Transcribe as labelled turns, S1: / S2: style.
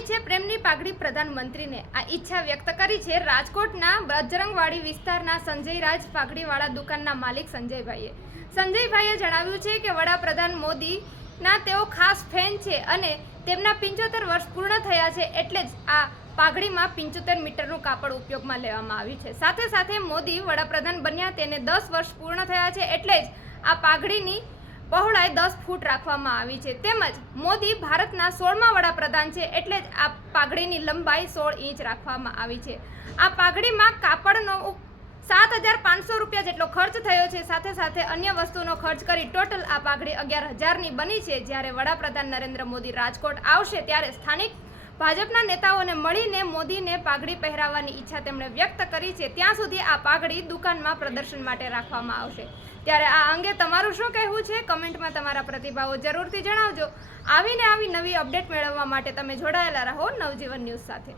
S1: આપવાની છે પ્રેમની પાઘડી પ્રધાનમંત્રીને. આ ઈચ્છા વ્યક્ત કરી છે રાજકોટના બજરંગવાડી વિસ્તારના સંજયરાજ પાઘડીવાળા દુકાનના માલિક સંજયભાઈએ. સંજયભાઈએ જણાવ્યું છે કે વડાપ્રધાન મોદીના તેઓ ખાસ ફેન છે અને તેમના પિંચોતેર વર્ષ પૂર્ણ થયા છે એટલે જ આ પાઘડીમાં પિંચોતેર મીટરનું કાપડ ઉપયોગમાં લેવામાં આવ્યું છે. સાથે સાથે મોદી વડાપ્રધાન બન્યા તેને દસ વર્ષ પૂર્ણ થયા છે એટલે જ આ પાઘડીની પહોળાઈ દસ ફૂટ રાખવામાં આવી છે. તેમજ મોદી ભારતના સોળમા વડાપ્રધાન છે એટલે જ આ પાઘડીની લંબાઈ સોળ ઇંચ રાખવામાં આવી છે. આ પાઘડીમાં કાપડનો સાત હજાર પાંચસો રૂપિયા જેટલો ખર્ચ થયો છે. સાથે સાથે અન્ય વસ્તુનો ખર્ચ કરી ટોટલ આ પાઘડી અગિયાર હજારની બની છે. જ્યારે વડાપ્રધાન નરેન્દ્ર મોદી રાજકોટ આવશે ત્યારે સ્થાનિક ભાજપના નેતાઓને મળીને મોદીને પાઘડી પહેરાવવાની ઈચ્છા તેમણે વ્યક્ત કરી છે. ત્યાં સુધી આ પાઘડી દુકાનમાં પ્રદર્શન માટે રાખવામાં આવશે. ત્યારે આ અંગે તમારું શું કહેવું છે? કમેન્ટમાં તમારા પ્રતિભાવો જરૂરથી જણાવજો. આવીને આવી નવી અપડેટ મેળવવા માટે તમે જોડાયેલા રહો નવજીવન ન્યૂઝ સાથે.